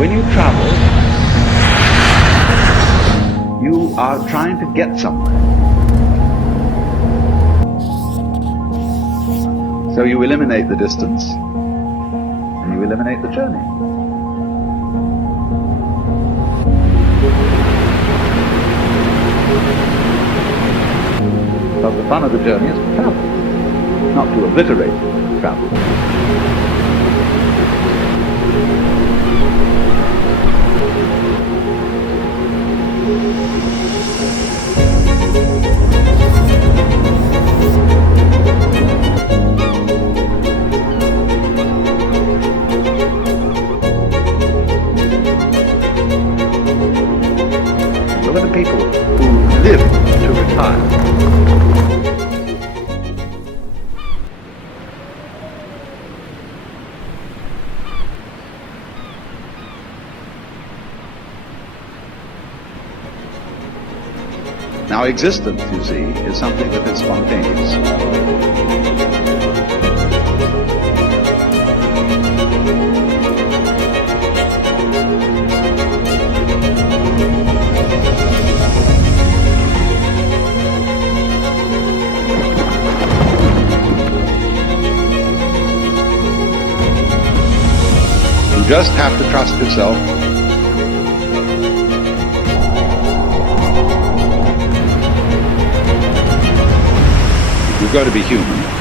When you travel, you are trying to get somewhere. So you eliminate the distance, and you eliminate the journey. But the fun of the journey is to travel, not to obliterate travel. Look at the people who live to retire. Now existence, you see, is something that is spontaneous. You just have to trust yourself. You've got to be human.